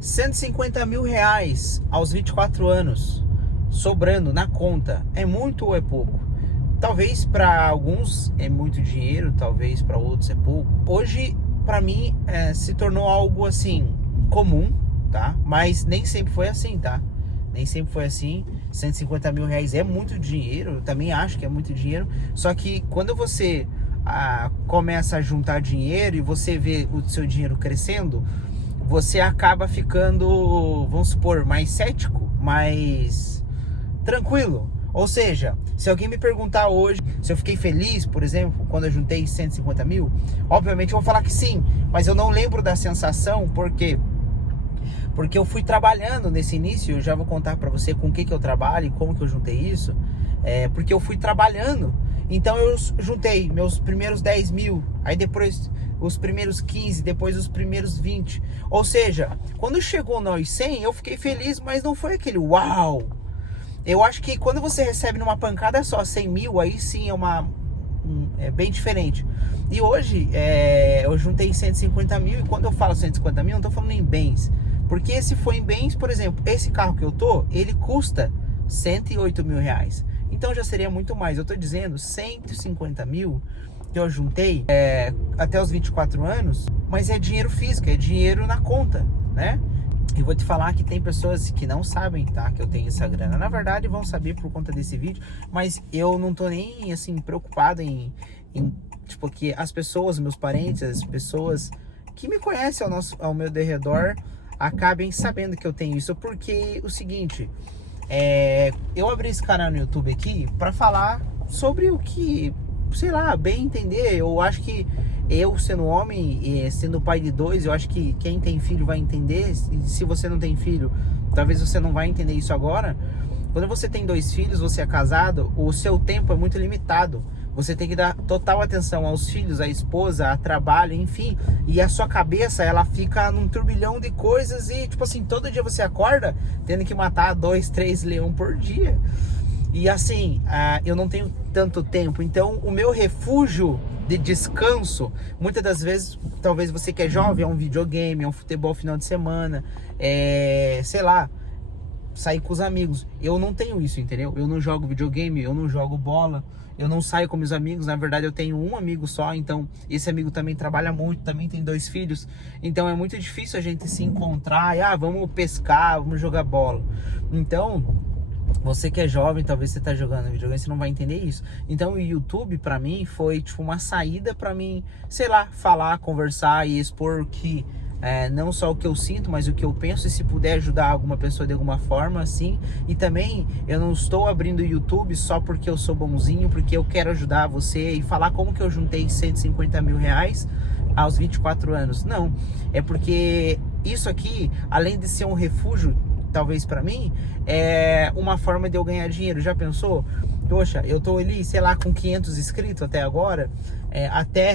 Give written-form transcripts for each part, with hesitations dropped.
R$150 mil aos 24 anos, sobrando na conta, é muito ou é pouco? Talvez para alguns é muito dinheiro, talvez para outros é pouco. Hoje, para mim, se tornou algo assim, comum, tá? Mas nem sempre foi assim, tá? Nem sempre foi assim. R$150 mil é muito dinheiro, eu também acho que é muito dinheiro. Só que quando você começa a juntar dinheiro e você vê o seu dinheiro crescendo, você acaba ficando, vamos supor, mais cético, mais tranquilo. Ou seja, se alguém me perguntar hoje se eu fiquei feliz, por exemplo, quando eu juntei 150 mil, obviamente eu vou falar que sim, mas eu não lembro da sensação, porque eu fui trabalhando nesse início. Eu já vou contar pra você com o que eu trabalho e como que eu juntei isso, porque eu fui trabalhando. Então eu juntei meus primeiros 10 mil, aí depois os primeiros 15, depois os primeiros 20. Ou seja, quando chegou nós 100, eu fiquei feliz, mas não foi aquele uau. Eu acho que quando você recebe numa pancada só 100 mil, aí sim é bem diferente. E hoje eu juntei 150 mil, e quando eu falo 150 mil, não tô falando em bens. Porque se for em bens, por exemplo, esse carro que eu tô, ele custa R$108 mil. Então já seria muito mais. Eu tô dizendo 150 mil que eu juntei até os 24 anos, mas é dinheiro físico, é dinheiro na conta, né? E vou te falar que tem pessoas que não sabem, tá, que eu tenho essa grana. Na verdade vão saber por conta desse vídeo, mas eu não tô nem assim preocupado em tipo, que as pessoas, meus parentes, as pessoas que me conhecem ao meu derredor acabem sabendo que eu tenho isso. Porque o seguinte, eu abri esse canal no YouTube aqui para falar sobre o que, sei lá, bem entender. Eu acho que eu, sendo homem e sendo pai de dois, eu acho que quem tem filho vai entender. E se você não tem filho, talvez você não vai entender isso agora. Quando você tem 2 filhos, você é casado, o seu tempo é muito limitado. Você tem que dar total atenção aos filhos, à esposa, a trabalho, enfim. E a sua cabeça, ela fica num turbilhão de coisas e, tipo assim, todo dia você acorda tendo que matar 2, 3 leões por dia. E assim, eu não tenho tanto tempo. Então, o meu refúgio de descanso, muitas das vezes, talvez você que é jovem, é um videogame, é um futebol final de semana, sei lá, sair com os amigos. Eu não tenho isso, entendeu? Eu não jogo videogame, eu não jogo bola, eu não saio com meus amigos. Na verdade, eu tenho um amigo só, então esse amigo também trabalha muito, também tem 2 filhos. Então é muito difícil a gente se encontrar e vamos pescar, vamos jogar bola. Então, você que é jovem, talvez você tá jogando videogame, você não vai entender isso. Então o YouTube pra mim foi tipo uma saída pra mim, sei lá, falar, conversar e expor que não só o que eu sinto, mas o que eu penso, e se puder ajudar alguma pessoa de alguma forma, assim. E também eu não estou abrindo o YouTube só porque eu sou bonzinho, porque eu quero ajudar você e falar como que eu juntei 150 mil aos 24 anos. Não, é porque isso aqui, além de ser um refúgio, talvez pra mim, é uma forma de eu ganhar dinheiro. Já pensou? Poxa, eu tô ali, sei lá, com 500 inscritos até agora,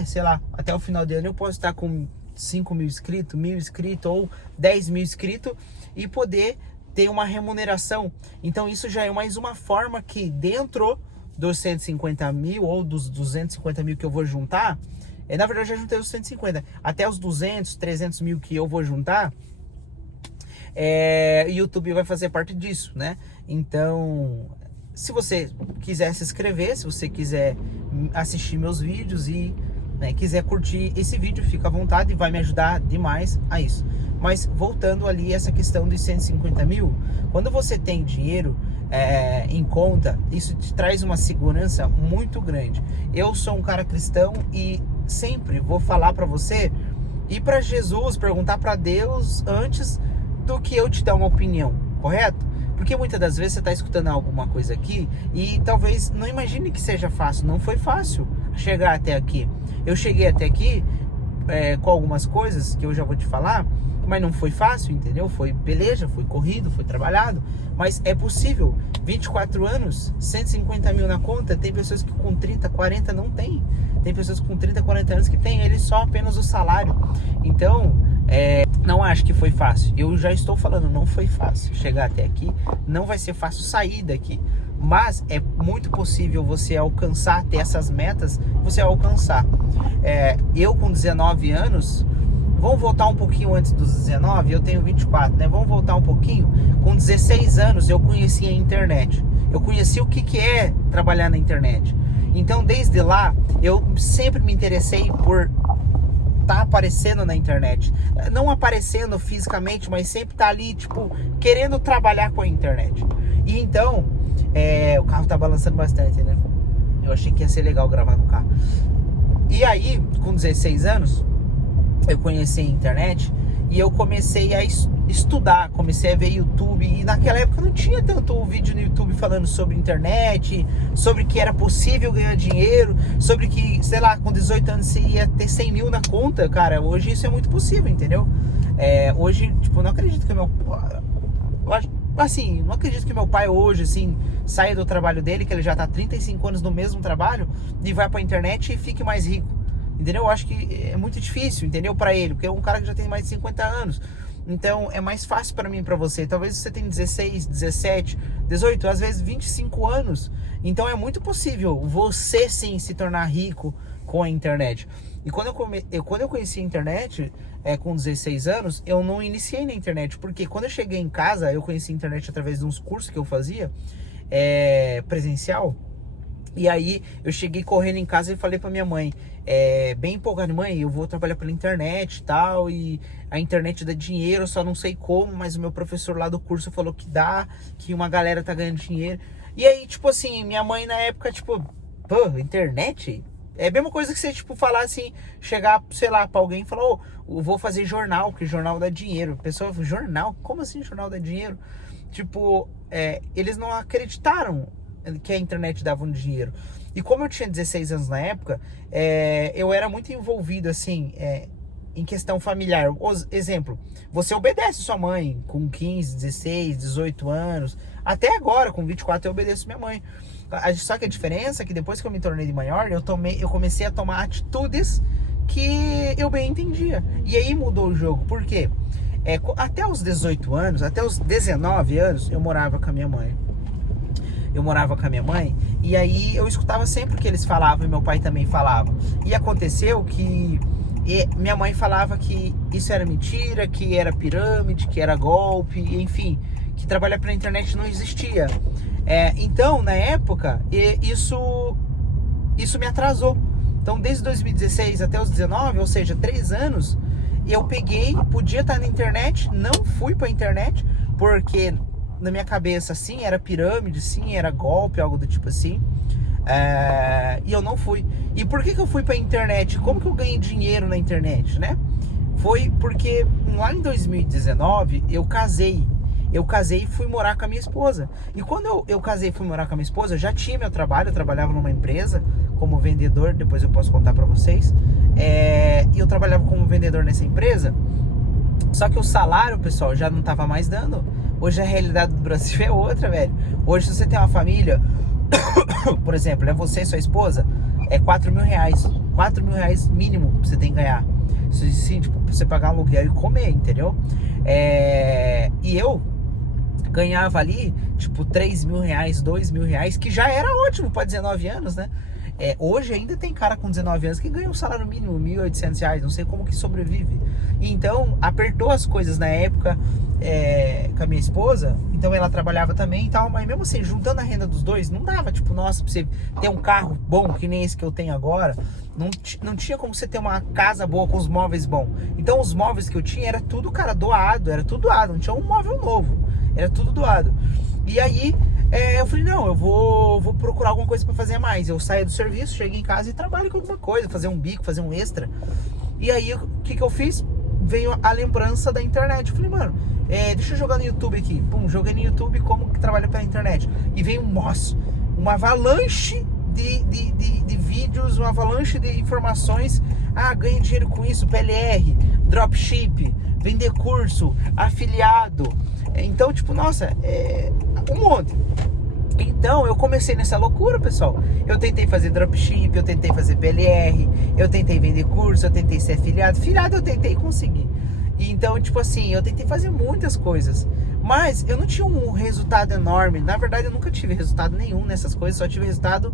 sei lá, até o final de ano eu posso estar com 5 mil inscritos, 1.000 inscritos ou 10 mil inscritos e poder ter uma remuneração. Então isso já é mais uma forma que dentro dos 150 mil ou dos 250 mil que eu vou juntar, na verdade eu já juntei os 150, até os 200, 300 mil que eu vou juntar, o YouTube vai fazer parte disso, né? Então, se você quiser se inscrever, se você quiser assistir meus vídeos e quiser curtir esse vídeo, fica à vontade, vai me ajudar demais a isso. Mas voltando ali essa questão dos 150 mil, quando você tem dinheiro em conta, isso te traz uma segurança muito grande. Eu sou um cara cristão e sempre vou falar para você ir para Jesus, perguntar para Deus antes do que eu te dar uma opinião, correto? Porque muitas das vezes você está escutando alguma coisa aqui e talvez não imagine que seja fácil. Não foi fácil chegar até aqui. Eu cheguei até aqui com algumas coisas que eu já vou te falar, mas não foi fácil, entendeu? Foi beleza, foi corrido, foi trabalhado, mas é possível. 24 anos, 150 mil na conta. Tem pessoas que com 30, 40 não tem. Tem pessoas com 30, 40 anos que tem ele só apenas o salário. Então, não acho que foi fácil. Eu já estou falando, não foi fácil chegar até aqui. Não vai ser fácil sair daqui. Mas é muito possível você alcançar, ter essas metas, você alcançar. Eu com 19 anos, Vamos voltar um pouquinho antes dos 19, eu tenho 24, né? Vamos voltar um pouquinho. Com 16 anos eu conheci a internet. Eu conheci o que é trabalhar na internet. Então, desde lá, eu sempre me interessei por estar aparecendo na internet. Não aparecendo fisicamente, mas sempre tá ali, tipo, querendo trabalhar com a internet. E então, o carro tá balançando bastante, né? Eu achei que ia ser legal gravar no carro. E aí, com 16 anos, eu conheci a internet e eu comecei a estudar, comecei a ver YouTube. E naquela época não tinha tanto vídeo no YouTube falando sobre internet, sobre que era possível ganhar dinheiro, sobre que, sei lá, com 18 anos você ia ter 100 mil na conta. Cara, hoje isso é muito possível, entendeu? Hoje, tipo, não acredito que não acredito que meu pai hoje, assim, saia do trabalho dele, que ele já tá há 35 anos no mesmo trabalho, e vai pra internet e fique mais rico. Entendeu? Eu acho que é muito difícil, entendeu? Pra ele, porque é um cara que já tem mais de 50 anos. Então é mais fácil pra mim e pra você. Talvez você tenha 16, 17, 18, às vezes 25 anos. Então é muito possível você sim se tornar rico com a internet. E quando eu conheci a internet, com 16 anos, eu não iniciei na internet. Porque quando eu cheguei em casa, eu conheci a internet através de uns cursos que eu fazia, presencial. E aí eu cheguei correndo em casa e falei pra minha mãe, bem empolgado: mãe, eu vou trabalhar pela internet e tal, e a internet dá dinheiro, eu só não sei como, mas o meu professor lá do curso falou que dá, que uma galera tá ganhando dinheiro. E aí, tipo assim, minha mãe na época, tipo, pô, internet? É a mesma coisa que você, tipo, falar assim, chegar, sei lá, pra alguém e falar: ô, eu vou fazer jornal, porque jornal dá dinheiro. A pessoa, jornal? Como assim jornal dá dinheiro? Tipo, eles não acreditaram que a internet dava um dinheiro. E como eu tinha 16 anos na época, eu era muito envolvido, assim, em questão familiar. Exemplo, você obedece sua mãe com 15, 16, 18 anos. Até agora, com 24, eu obedeço minha mãe. Só que a diferença é que depois que eu me tornei de maior, eu comecei a tomar atitudes que eu bem entendia. E aí mudou o jogo. Por quê? Até os 18 anos, até os 19 anos, eu morava com a minha mãe. E aí eu escutava sempre o que eles falavam e meu pai também falava. E aconteceu que minha mãe falava que isso era mentira, que era pirâmide, que era golpe, enfim, que trabalhar pela internet não existia. Então, na época, isso me atrasou. Então, desde 2016 até os 19, ou seja, 3 anos, eu podia estar na internet, não fui pra internet, porque na minha cabeça, sim, era pirâmide, sim, era golpe, algo do tipo assim. E eu não fui. E por que eu fui pra internet? Como que eu ganhei dinheiro na internet, né? Foi porque lá em 2019 eu casei e fui morar com a minha esposa. E quando eu casei e fui morar com a minha esposa, eu já tinha meu trabalho, eu trabalhava numa empresa como vendedor, depois eu posso contar pra vocês. E eu trabalhava como vendedor nessa empresa. Só que o salário, pessoal, já não tava mais dando. Hoje a realidade do Brasil é outra, velho. Hoje, se você tem uma família, por exemplo, você e sua esposa, é 4 mil reais. 4 mil reais mínimo você tem que ganhar. Sim, tipo, pra você pagar um aluguel e comer, entendeu? E eu ganhava ali, tipo, 3 mil reais, 2 mil reais, que já era ótimo para 19 anos, né? Hoje ainda tem cara com 19 anos que ganha um salário mínimo, 1.800 reais, não sei como que sobrevive. Então, apertou as coisas na época com a minha esposa, então ela trabalhava também e tal, mas mesmo assim, juntando a renda dos dois, não dava, tipo, nossa, pra você ter um carro bom, que nem esse que eu tenho agora, não tinha como você ter uma casa boa com os móveis bons. Então, os móveis que eu tinha, era tudo, cara, doado, não tinha um móvel novo, era tudo doado. E aí, eu falei, não, eu vou procurar alguma coisa pra fazer mais. Eu saio do serviço, chego em casa e trabalho com alguma coisa, fazer um bico, fazer um extra. E aí, o que eu fiz? Veio a lembrança da internet. Eu falei, mano, deixa eu jogar no YouTube aqui. Pum, joguei no YouTube como que trabalha pela internet. E veio, uma avalanche de vídeos, uma avalanche de informações. Ganha dinheiro com isso, PLR, dropship, vender curso, afiliado. Então, tipo, nossa, um monte. Então, eu comecei nessa loucura, pessoal. Eu tentei fazer dropship, eu tentei fazer PLR, eu tentei vender curso, eu tentei ser afiliado. Afiliado eu tentei conseguir. E então, tipo assim, eu tentei fazer muitas coisas. Mas eu não tinha um resultado enorme. Na verdade, eu nunca tive resultado nenhum nessas coisas. Só tive resultado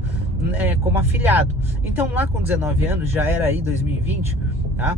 como afiliado. Então, lá com 19 anos, já era aí 2020, tá?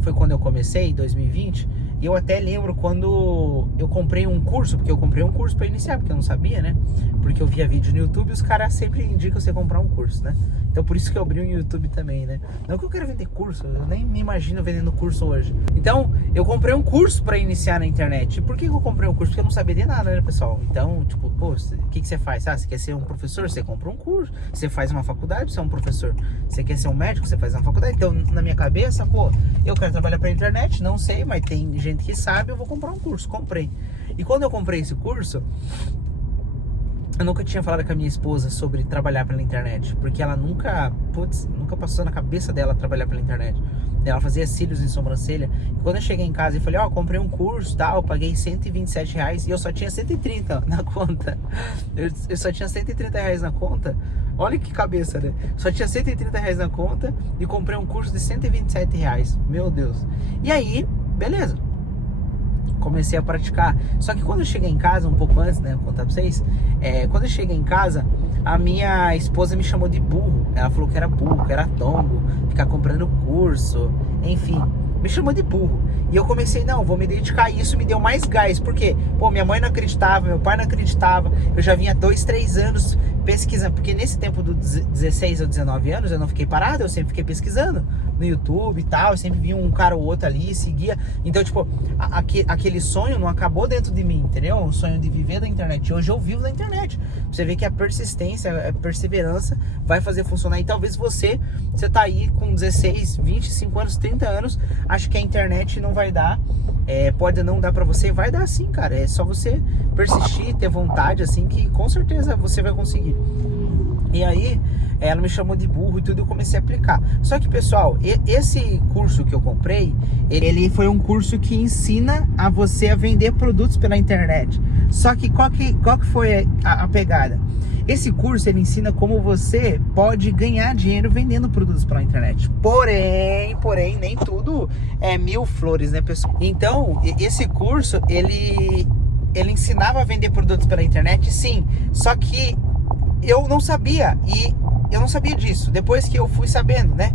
foi quando eu comecei, em 2020. E eu até lembro quando eu comprei um curso, porque eu comprei um curso para iniciar, porque eu não sabia, né? Porque eu via vídeo no YouTube e os caras sempre indicam você comprar um curso, né? Então por isso que eu abri um YouTube também, né? Não que eu quero vender curso, eu nem me imagino vendendo curso hoje. Então eu comprei um curso para iniciar na internet. E por que eu comprei um curso? Porque eu não sabia de nada, né, pessoal? Então, tipo, pô, o que você faz? Ah, você quer ser um professor? Você compra um curso. Você faz uma faculdade, você é um professor. Você quer ser um médico? Você faz uma faculdade. Então, na minha cabeça, pô, eu quero trabalhar pra internet, não sei, mas tem gente que sabe, eu vou comprar um curso. Comprei. E quando eu comprei esse curso, eu nunca tinha falado com a minha esposa sobre trabalhar pela internet, porque ela nunca passou na cabeça dela trabalhar pela internet. Ela fazia cílios em sobrancelha. E quando eu cheguei em casa e falei, ó, comprei um curso, tal, paguei R$127 e eu só tinha 130 na conta. Eu só tinha R$130 na conta. Olha que cabeça, né? Só tinha R$130 na conta e comprei um curso de R$127. Meu Deus. E aí, beleza. Comecei a praticar. Só que quando eu cheguei em casa, um pouco antes, né, vou contar pra vocês, quando eu cheguei em casa, a minha esposa me chamou de burro. Ela falou que era burro, que era tongo, ficar comprando curso, enfim, me chamou de burro. E eu comecei, não, vou me dedicar a isso, me deu mais gás, porque, pô, minha mãe não acreditava, meu pai não acreditava, eu já vinha 2, 3 anos pesquisando, porque nesse tempo dos 16 ou 19 anos eu não fiquei parado, eu sempre fiquei pesquisando no YouTube e tal, eu sempre via um cara ou outro ali, seguia. Então, tipo, aquele sonho não acabou dentro de mim, entendeu? O sonho de viver da internet. Hoje eu vivo da internet. Você vê que a persistência, a perseverança vai fazer funcionar. E talvez você tá aí com 16, 25 anos, 30 anos, acha que a internet não vai dar. Pode não dar pra você, vai dar sim, cara. É só você persistir, ter vontade, assim, que com certeza você vai conseguir. E aí, ela me chamou de burro e tudo, eu comecei a aplicar. Só que, pessoal, esse curso que eu comprei, ele foi um curso que ensina a você a vender produtos pela internet. Só que qual que foi a pegada? Esse curso, ele ensina como você pode ganhar dinheiro vendendo produtos pela internet. Porém, nem tudo é mil flores, né, pessoal? Então, esse curso, ele ensinava a vender produtos pela internet, sim. Só que eu não sabia, e eu não sabia disso, depois que eu fui sabendo, né?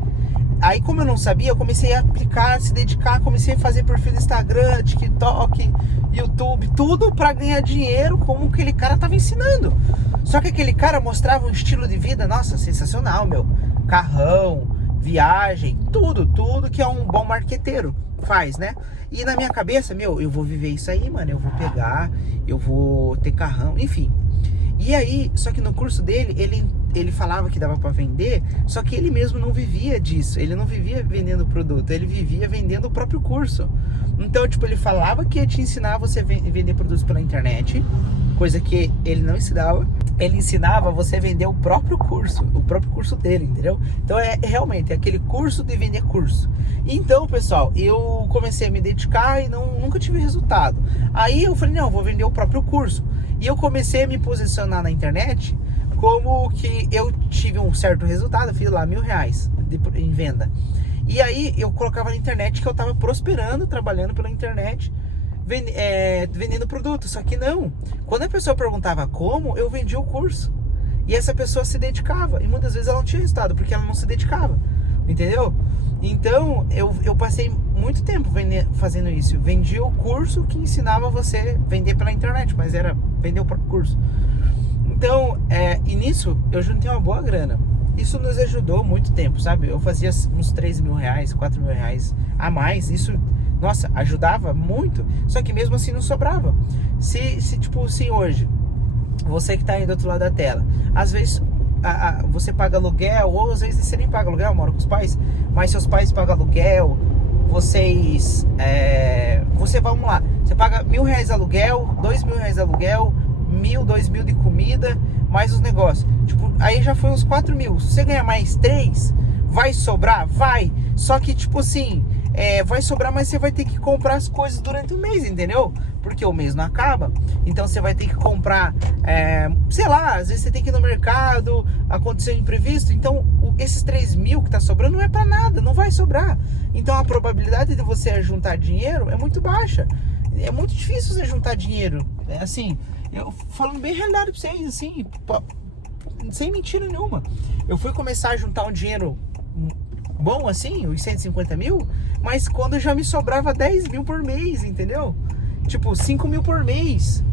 Aí, como eu não sabia, eu comecei a aplicar, se dedicar, comecei a fazer perfil no Instagram, TikTok, YouTube, tudo pra ganhar dinheiro como aquele cara tava ensinando. Só que aquele cara mostrava um estilo de vida, nossa, sensacional, meu. Carrão, viagem, tudo que é um bom marqueteiro faz, né? E na minha cabeça, eu vou viver isso aí, mano, eu vou pegar, eu vou ter carrão, enfim. E aí, só que no curso dele, ele falava que dava para vender, só que ele mesmo não vivia disso. Ele não vivia vendendo produto, ele vivia vendendo o próprio curso. Então, tipo, ele falava que ia te ensinar você vender produtos pela internet, coisa que ele não ensinava. Ele ensinava você a vender o próprio curso dele, entendeu? Então, realmente aquele curso de vender curso. Então, pessoal, eu comecei a me dedicar e nunca tive resultado. Aí eu falei, não, eu vou vender o próprio curso. E eu comecei a me posicionar na internet como que eu tive um certo resultado. Eu fiz lá R$1.000 em venda. E aí eu colocava na internet que eu tava prosperando, trabalhando pela internet, vendendo produto. Só que não. Quando a pessoa perguntava como, eu vendia o curso. E essa pessoa se dedicava. E muitas vezes ela não tinha resultado, porque ela não se dedicava. Entendeu? Então, eu passei muito tempo fazendo isso. Eu vendia o curso que ensinava você a vender pela internet, mas era vender o próprio curso. Então, e nisso, eu juntei uma boa grana. Isso nos ajudou muito tempo, sabe? Eu fazia uns R$3.000, R$4.000 a mais. Isso, nossa, ajudava muito. Só que mesmo assim não sobrava. Se hoje, você que tá aí do outro lado da tela, às vezes você paga aluguel, ou às vezes você nem paga aluguel, mora com os pais, mas seus pais pagam aluguel, vamos lá, você paga R$1.000 aluguel, R$2.000 aluguel, 1.000, 2.000 de comida, mais os negócios, tipo, aí já foi uns 4.000, se você ganhar mais 3, vai sobrar? Vai, só que tipo assim, vai sobrar, mas você vai ter que comprar as coisas durante o mês, entendeu? Porque o mês não acaba, então você vai ter que comprar, sei lá, às vezes você tem que ir no mercado, aconteceu um imprevisto, então esses 3.000 que tá sobrando não é pra nada, não vai sobrar. Então a probabilidade de você juntar dinheiro é muito baixa, é muito difícil você juntar dinheiro, assim, eu falando bem realidade pra vocês, assim, sem mentira nenhuma. Eu fui começar a juntar um dinheiro bom assim, os 150 mil, mas quando já me sobrava 10 mil por mês, entendeu? Tipo, 5 mil por mês.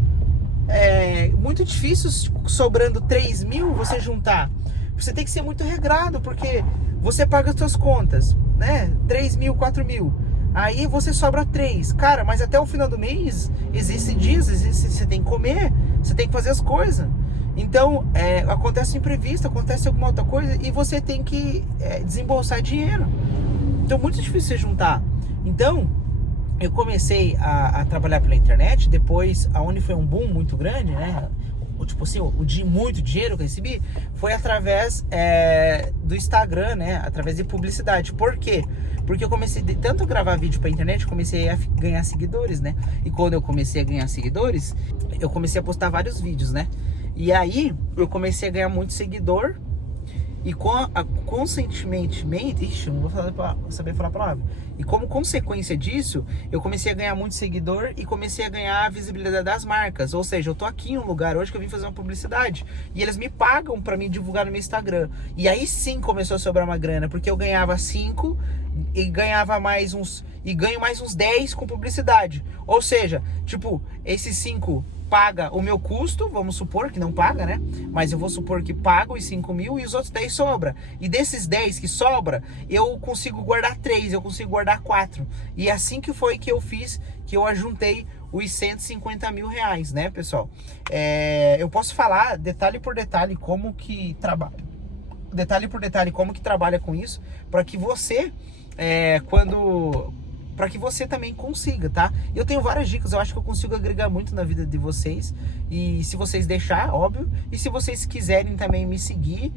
É muito difícil, sobrando 3 mil, você juntar. Você tem que ser muito regrado, porque você paga as suas contas, né? 3 mil, 4 mil. Aí você sobra 3. Cara, mas até o final do mês, existem dias, você tem que comer, você tem que fazer as coisas. Então, acontece imprevisto, acontece alguma outra coisa e você tem que desembolsar dinheiro. Então, muito difícil você juntar. Então, eu comecei a trabalhar pela internet, depois, aonde foi um boom muito grande, né? Tipo assim, muito dinheiro que eu recebi foi através do Instagram, né? Através de publicidade. Por quê? Porque eu comecei tanto a gravar vídeo pra internet, eu comecei a ganhar seguidores, né? E quando eu comecei a ganhar seguidores, eu comecei a postar vários vídeos, né? E aí, eu comecei a ganhar muito seguidor. E consequentemente, ixi, eu não vou saber falar a palavra. E como consequência disso, eu comecei a ganhar muito seguidor e comecei a ganhar a visibilidade das marcas. Ou seja, eu tô aqui em um lugar hoje que eu vim fazer uma publicidade e eles me pagam pra me divulgar no meu Instagram. E aí sim começou a sobrar uma grana, porque eu ganhava 5 e ganhava mais uns, e ganho mais uns 10 com publicidade. Ou seja, tipo, esses 5 paga o meu custo, vamos supor que não paga, né? Mas eu vou supor que paga os 5 mil e os outros 10 sobra. E desses 10 que sobra, eu consigo guardar 3, eu consigo guardar 4. E assim que foi que eu fiz, que eu ajuntei os 150 mil reais, né, pessoal? Eu posso falar detalhe por detalhe como que trabalha. Detalhe por detalhe como que trabalha com isso, para que você, para que você também consiga, tá? Eu tenho várias dicas, eu acho que eu consigo agregar muito na vida de vocês. E se vocês deixar, óbvio. E se vocês quiserem também me seguir,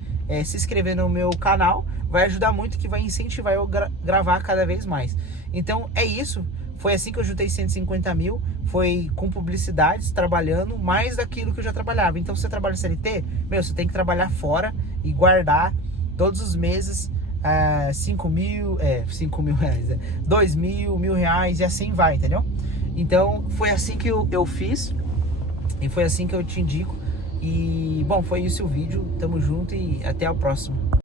se inscrever no meu canal, vai ajudar muito, que vai incentivar eu gravar cada vez mais. Então é isso. Foi assim que eu juntei 150 mil. Foi com publicidades, trabalhando mais daquilo que eu já trabalhava. Então se você trabalha CLT, você tem que trabalhar fora e guardar todos os meses 5 mil reais, 2 mil, R$1.000 e assim vai, entendeu? Então foi assim que eu fiz e foi assim que eu te indico. E bom, foi isso o vídeo, tamo junto e até o próximo.